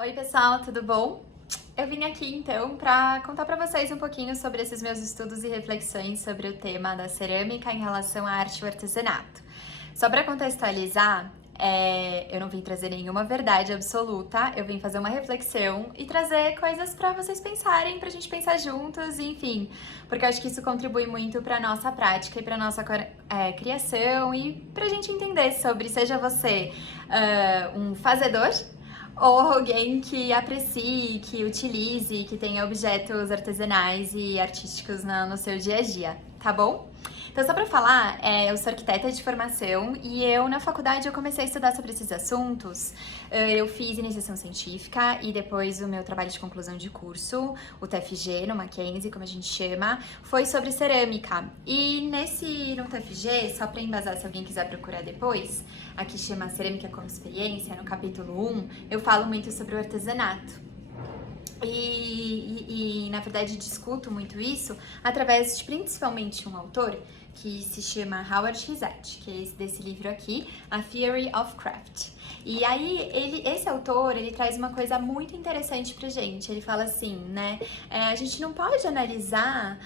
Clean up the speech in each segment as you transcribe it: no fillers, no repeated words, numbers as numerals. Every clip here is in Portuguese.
Oi pessoal, tudo bom? Eu vim aqui então para contar para vocês um pouquinho sobre esses meus estudos e reflexões sobre o tema da cerâmica em relação à arte e o artesanato. Só para contextualizar, eu não vim trazer nenhuma verdade absoluta, eu vim fazer uma reflexão e trazer coisas para vocês pensarem, para a gente pensar juntos, enfim, porque eu acho que isso contribui muito para nossa prática e para nossa criação e para a gente entender sobre, seja você um fazedor ou alguém que aprecie, que utilize, que tenha objetos artesanais e artísticos no seu dia a dia, tá bom? Então, só pra falar, eu sou arquiteta de formação e na faculdade, eu comecei a estudar sobre esses assuntos. Eu fiz iniciação científica e depois o meu trabalho de conclusão de curso, o TFG, no Mackenzie, como a gente chama, foi sobre cerâmica. E no TFG, só pra embasar se alguém quiser procurar depois, aqui chama Cerâmica como Experiência, no capítulo 1, eu falo muito sobre o artesanato. Na verdade, discuto muito isso através de principalmente um autor que se chama Howard Hizad, que é desse livro aqui, A Theory of Craft. E aí, esse autor, ele traz uma coisa muito interessante pra gente. Ele fala assim, né, a gente não pode analisar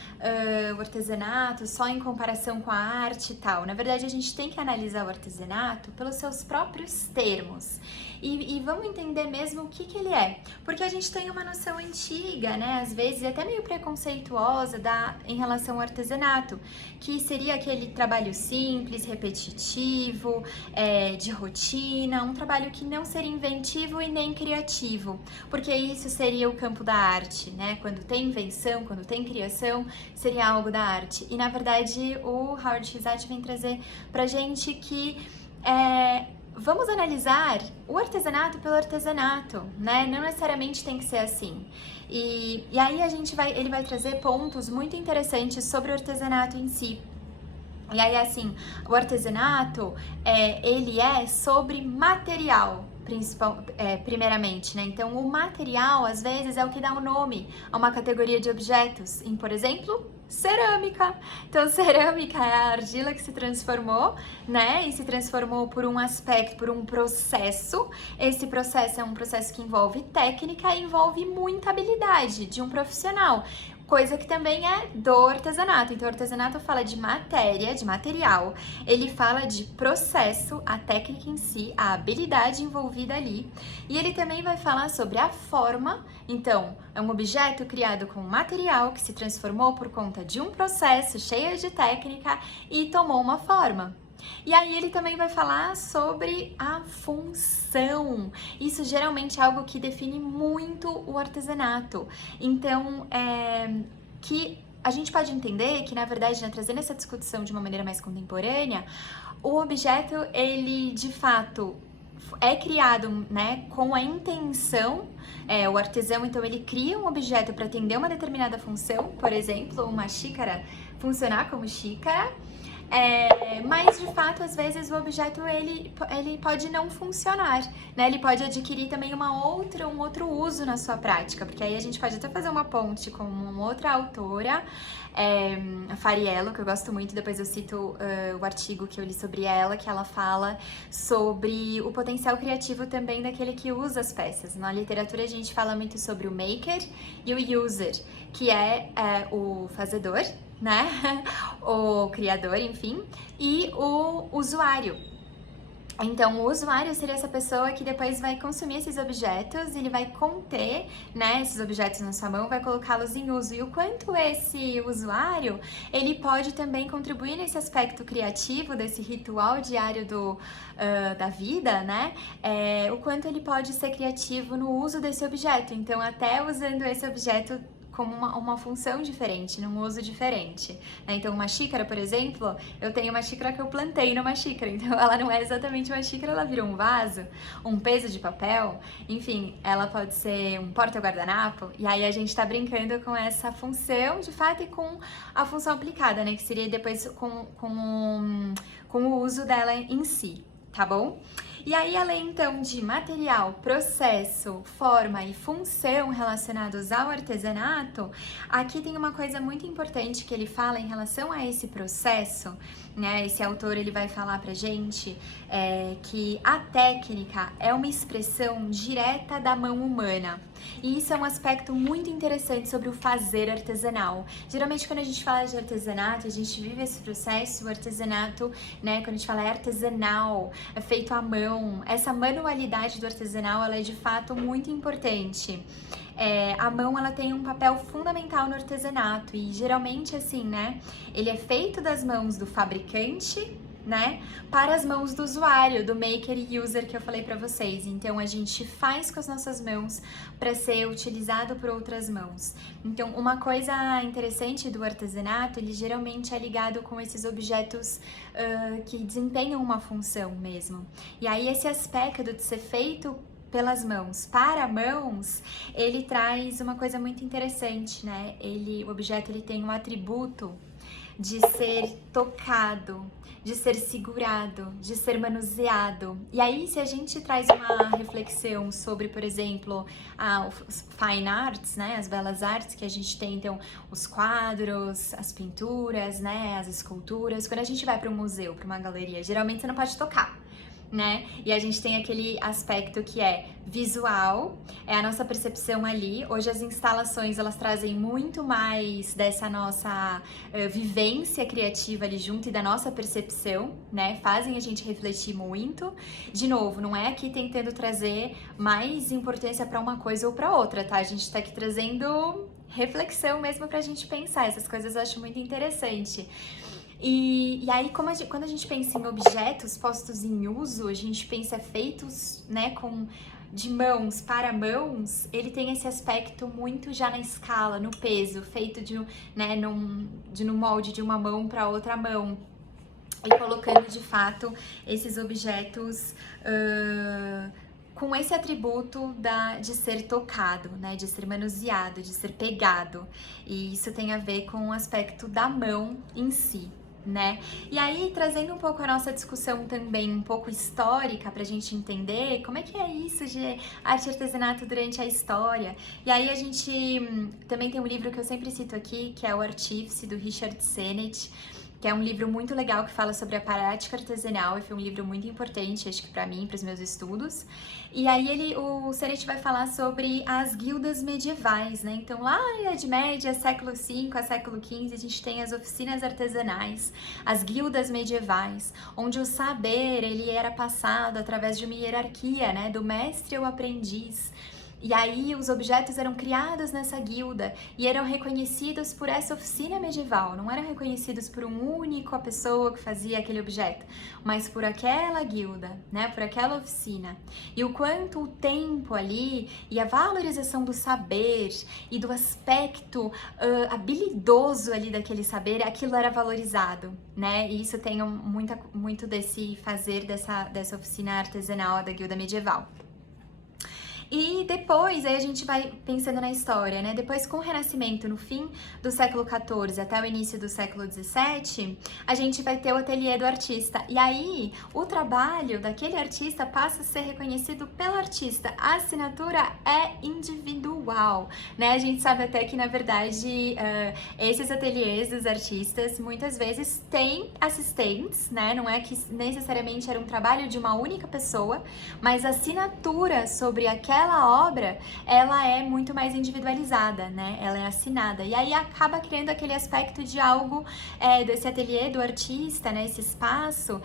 o artesanato só em comparação com a arte e tal. Na verdade, a gente tem que analisar o artesanato pelos seus próprios termos. E vamos entender mesmo o que ele é. Porque a gente tem uma noção antiga, né, às vezes até meio preconceituosa em relação ao artesanato, que seria aquele trabalho simples, repetitivo, de rotina, um trabalho que não seria inventivo e nem criativo, porque isso seria o campo da arte, né? Quando tem invenção, quando tem criação, seria algo da arte. E na verdade o Howard Hizad vem trazer pra gente que vamos analisar o artesanato pelo artesanato, né? Não necessariamente tem que ser assim. E aí ele vai trazer pontos muito interessantes sobre o artesanato em si. E aí, assim, o artesanato, ele é sobre material, primeiramente, né? Então, o material, às vezes, é o que dá o nome a uma categoria de objetos, em, por exemplo, cerâmica. Então, cerâmica é a argila que se transformou, né? E se transformou por um aspecto, por um processo. Esse processo é um processo que envolve técnica e envolve muita habilidade de um profissional. Coisa que também é do artesanato. Então, o artesanato fala de matéria, de material. Ele fala de processo, a técnica em si, a habilidade envolvida ali. E ele também vai falar sobre a forma. Então, é um objeto criado com material que se transformou por conta de um processo cheio de técnica e tomou uma forma. E aí ele também vai falar sobre a função. Isso geralmente é algo que define muito o artesanato. Então, que a gente pode entender que, na verdade, né, trazendo essa discussão de uma maneira mais contemporânea, o objeto, ele, de fato, é criado, né, com a intenção, o artesão, então, ele cria um objeto para atender uma determinada função, por exemplo, uma xícara funcionar como xícara, mas de fato, às vezes o objeto ele pode não funcionar, né? Ele pode adquirir também um outro uso na sua prática, porque aí a gente pode até fazer uma ponte com uma outra autora, a Fariello, que eu gosto muito, depois eu cito o artigo que eu li sobre ela, que ela fala sobre o potencial criativo também daquele que usa as peças. Na literatura a gente fala muito sobre o maker e o user, que é o fazedor, né? O criador, enfim, e o usuário. Então, o usuário seria essa pessoa que depois vai consumir esses objetos, ele vai conter, né, esses objetos na sua mão, vai colocá-los em uso. E o quanto esse usuário, ele pode também contribuir nesse aspecto criativo, desse ritual diário da vida, né? O quanto ele pode ser criativo no uso desse objeto. Então, até usando esse objeto como uma função diferente, num uso diferente, né? Então, uma xícara, por exemplo, eu tenho uma xícara que eu plantei numa xícara, então ela não é exatamente uma xícara, ela virou um vaso, um peso de papel, enfim, ela pode ser um porta-guardanapo, e aí a gente tá brincando com essa função, de fato, e com a função aplicada, né? Que seria depois com o uso dela em si, tá bom? E aí, além então de material, processo, forma e função relacionados ao artesanato, aqui tem uma coisa muito importante que ele fala em relação a esse processo, né? Esse autor ele vai falar pra gente que a técnica é uma expressão direta da mão humana. E isso é um aspecto muito interessante sobre o fazer artesanal. Geralmente, quando a gente fala de artesanato, a gente vive esse processo, o artesanato, né? Quando a gente fala é artesanal, é feito à mão. Essa manualidade do artesanal, ela é de fato muito importante. A mão, ela tem um papel fundamental no artesanato e geralmente assim, né? Ele é feito das mãos do fabricante, né, para as mãos do usuário, do maker e user que eu falei para vocês. Então a gente faz com as nossas mãos para ser utilizado por outras mãos. Então uma coisa interessante do artesanato, ele geralmente é ligado com esses objetos que desempenham uma função mesmo. E aí esse aspecto de ser feito pelas mãos para mãos, ele traz uma coisa muito interessante, né? O objeto ele tem um atributo de ser tocado, de ser segurado, de ser manuseado. E aí, se a gente traz uma reflexão sobre, por exemplo, os fine arts, né, as belas artes que a gente tem, então, os quadros, as pinturas, né, as esculturas. Quando a gente vai para um museu, para uma galeria, geralmente você não pode tocar, né? E a gente tem aquele aspecto que é visual, é a nossa percepção ali. Hoje as instalações, elas trazem muito mais dessa nossa vivência criativa ali junto e da nossa percepção, né? Fazem a gente refletir muito. De novo, não é aqui tentando trazer mais importância para uma coisa ou para outra, tá? A gente tá aqui trazendo reflexão mesmo pra gente pensar. Essas coisas eu acho muito interessante. E aí, quando a gente pensa em objetos postos em uso, a gente pensa feitos, né, de mãos para mãos, ele tem esse aspecto muito já na escala, no peso, feito no molde de uma mão para outra mão. E colocando, de fato, esses objetos com esse atributo de ser tocado, né, de ser manuseado, de ser pegado. E isso tem a ver com o aspecto da mão em si, né? E aí, trazendo um pouco a nossa discussão também um pouco histórica pra gente entender como é que é isso de arte e artesanato durante a história. E aí a gente também tem um livro que eu sempre cito aqui, que é O Artífice, do Richard Sennett, que é um livro muito legal que fala sobre a prática artesanal, e foi um livro muito importante, acho que pra mim, para os meus estudos. E aí o Sennett vai falar sobre as guildas medievais, né? Então lá na Idade Média, século V a século XV, a gente tem as oficinas artesanais, as guildas medievais, onde o saber, ele era passado através de uma hierarquia, né? Do mestre ao aprendiz. E aí os objetos eram criados nessa guilda e eram reconhecidos por essa oficina medieval, não eram reconhecidos por uma única pessoa que fazia aquele objeto, mas por aquela guilda, né, por aquela oficina. E o quanto o tempo ali e a valorização do saber e do aspecto habilidoso ali daquele saber, aquilo era valorizado, né, e isso tem muito desse fazer dessa oficina artesanal da guilda medieval. E depois, aí a gente vai pensando na história, né? Depois, com o Renascimento, no fim do século XIV até o início do século XVII, a gente vai ter o ateliê do artista. E aí, o trabalho daquele artista passa a ser reconhecido pelo artista. A assinatura é individual, né? A gente sabe até que, na verdade, esses ateliês dos artistas, muitas vezes, têm assistentes, né? Não é que necessariamente era um trabalho de uma única pessoa, mas a assinatura sobre aquela obra, ela é muito mais individualizada, né? Ela é assinada. E aí acaba criando aquele aspecto de algo desse ateliê do artista, né? Esse espaço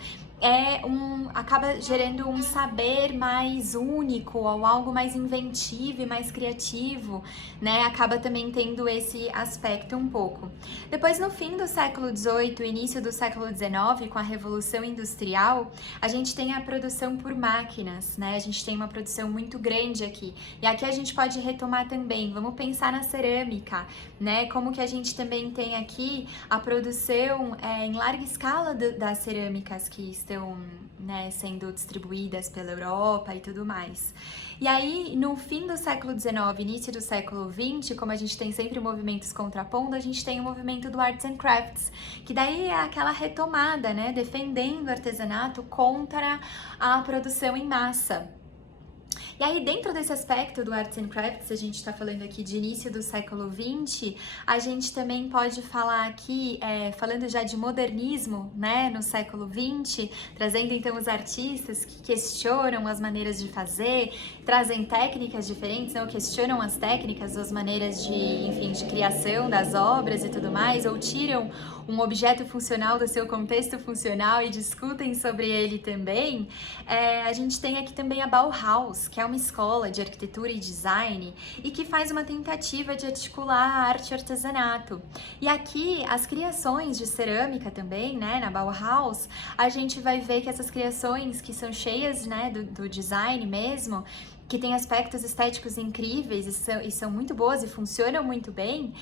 acaba gerando um saber mais único ou algo mais inventivo e mais criativo, né? Acaba também tendo esse aspecto um pouco. Depois, no fim do século XVIII, início do século XIX, com a Revolução Industrial, a gente tem a produção por máquinas, né? A gente tem uma produção muito grande aqui. E aqui a gente pode retomar também, vamos pensar na cerâmica, né? Como que a gente também tem aqui a produção em larga escala das cerâmicas que estão estão, né, sendo distribuídas pela Europa e tudo mais. E aí, no fim do século XIX, início do século XX, como a gente tem sempre movimentos contrapondo, a gente tem o movimento do Arts and Crafts, que daí é aquela retomada, né, defendendo o artesanato contra a produção em massa. E aí, dentro desse aspecto do Arts and Crafts, a gente está falando aqui de início do século XX, a gente também pode falar aqui, falando já de modernismo, né, no século XX, trazendo então os artistas que questionam as maneiras de fazer, trazem técnicas diferentes, não questionam as técnicas, as maneiras de, enfim, de criação das obras e tudo mais, ou tiram um objeto funcional do seu contexto funcional e discutem sobre ele também. A gente tem aqui também a Bauhaus, que é uma escola de arquitetura e design e que faz uma tentativa de articular a arte e artesanato. E aqui as criações de cerâmica também, né, na Bauhaus, a gente vai ver que essas criações que são cheias, né, do design mesmo, que tem aspectos estéticos incríveis e são muito boas e funcionam muito bem,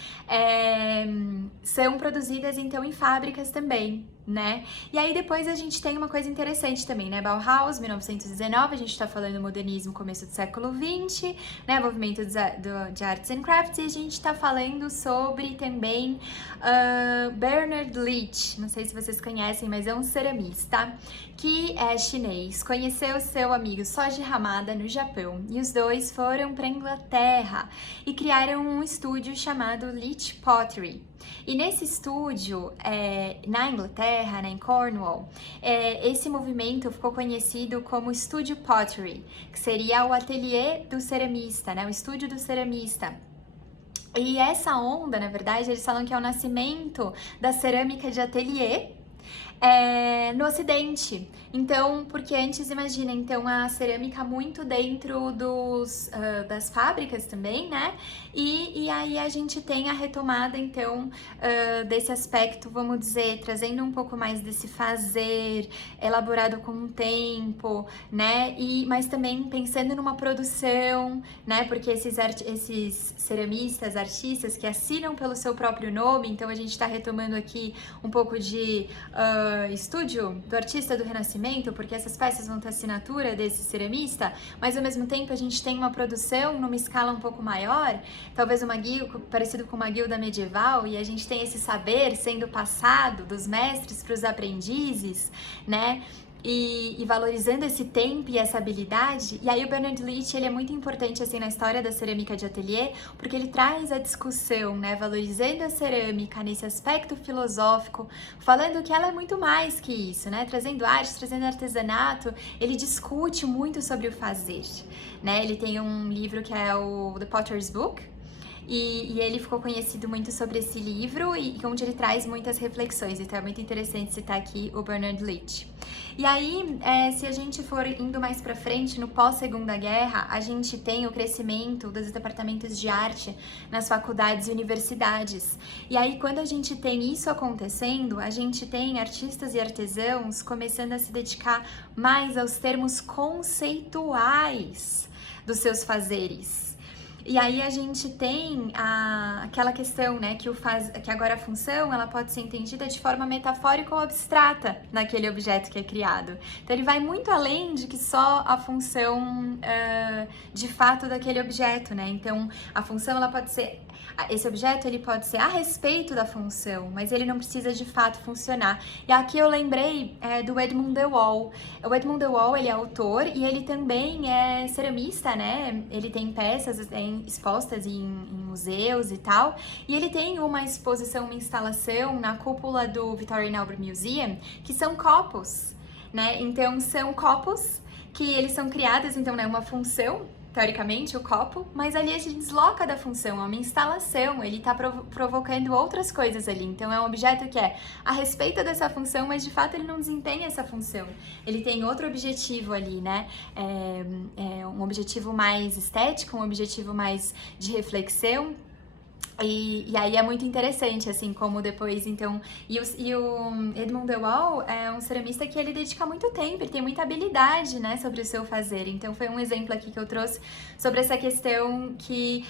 são produzidas então em fábricas também, né? E aí depois a gente tem uma coisa interessante também, né? Bauhaus, 1919, a gente tá falando modernismo, começo do século XX, né? Movimento de Arts and Crafts, e a gente tá falando sobre também Bernard Leach, não sei se vocês conhecem, mas é um ceramista que é chinês, conheceu seu amigo Soji Hamada no Japão, e os dois foram para Inglaterra e criaram um estúdio chamado Leach Pottery. E nesse estúdio, na Inglaterra, né, em Cornwall, esse movimento ficou conhecido como Studio Pottery, que seria o ateliê do ceramista, né, o estúdio do ceramista. E essa onda, na verdade, eles falam que é o nascimento da cerâmica de ateliê no Ocidente. Então, porque antes, imagina, então a cerâmica muito dentro das fábricas também, né? E aí a gente tem a retomada, então, desse aspecto, vamos dizer, trazendo um pouco mais desse fazer, elaborado com o tempo, né? Mas também pensando numa produção, né? Porque esses ceramistas, artistas que assinam pelo seu próprio nome, então a gente está retomando aqui um pouco de estúdio do artista do Renascimento, porque essas peças vão ter assinatura desse ceramista, mas ao mesmo tempo a gente tem uma produção numa escala um pouco maior, talvez parecido com uma guilda medieval, e a gente tem esse saber sendo passado dos mestres para os aprendizes, né? E valorizando esse tempo e essa habilidade. E aí o Bernard Leach, ele é muito importante assim na história da cerâmica de ateliê, porque ele traz a discussão, né, valorizando a cerâmica nesse aspecto filosófico, falando que ela é muito mais que isso, né, trazendo arte, trazendo artesanato. Ele discute muito sobre o fazer, né? Ele tem um livro que é o The Potter's Book, e ele ficou conhecido muito sobre esse livro, e onde ele traz muitas reflexões, então é muito interessante citar aqui o Bernard Leach. E aí, se a gente for indo mais pra frente, no pós-Segunda Guerra, a gente tem o crescimento dos departamentos de arte nas faculdades e universidades. E aí, quando a gente tem isso acontecendo, a gente tem artistas e artesãos começando a se dedicar mais aos termos conceituais dos seus fazeres. E aí a gente tem aquela questão, né, que agora a função ela pode ser entendida de forma metafórica ou abstrata naquele objeto que é criado. Então ele vai muito além de que só a função de fato daquele objeto, né? Então a função ela pode ser esse objeto ele pode ser a respeito da função, mas ele não precisa de fato funcionar. E aqui eu lembrei do Edmund de Waal. O Edmund de Waal, ele é autor e ele também é ceramista, né? Ele tem peças expostas em museus e tal. E ele tem uma exposição, uma instalação na cúpula do Victorian Albert Museum, que são copos, né? Então são copos que eles são criados, então, né, uma função, teoricamente, o copo, mas ali a gente desloca da função, é uma instalação, ele está provocando outras coisas ali. Então é um objeto que é a respeito dessa função, mas de fato ele não desempenha essa função. Ele tem outro objetivo ali, né? Um objetivo mais estético, um objetivo mais de reflexão. E aí é muito interessante, assim, como depois, então... E o Edmond de Waal é um ceramista que ele dedica muito tempo, ele tem muita habilidade, né, sobre o seu fazer. Então foi um exemplo aqui que eu trouxe sobre essa questão que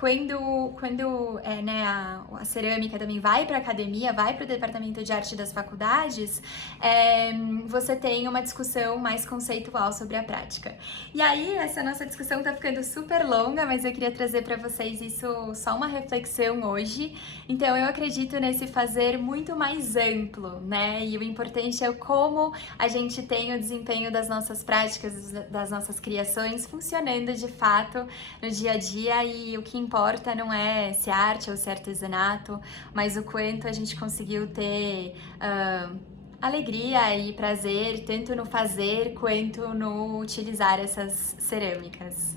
quando né, a cerâmica também vai para a academia, vai para o departamento de arte das faculdades, você tem uma discussão mais conceitual sobre a prática. E aí, essa nossa discussão tá ficando super longa, mas eu queria trazer para vocês isso, só uma reflexão hoje. Então, eu acredito nesse fazer muito mais amplo, né? E o importante é como a gente tem o desempenho das nossas práticas, das nossas criações funcionando de fato no dia a dia, e o que importa não é se é arte ou se é artesanato, mas o quanto a gente conseguiu ter alegria e prazer, tanto no fazer quanto no utilizar essas cerâmicas.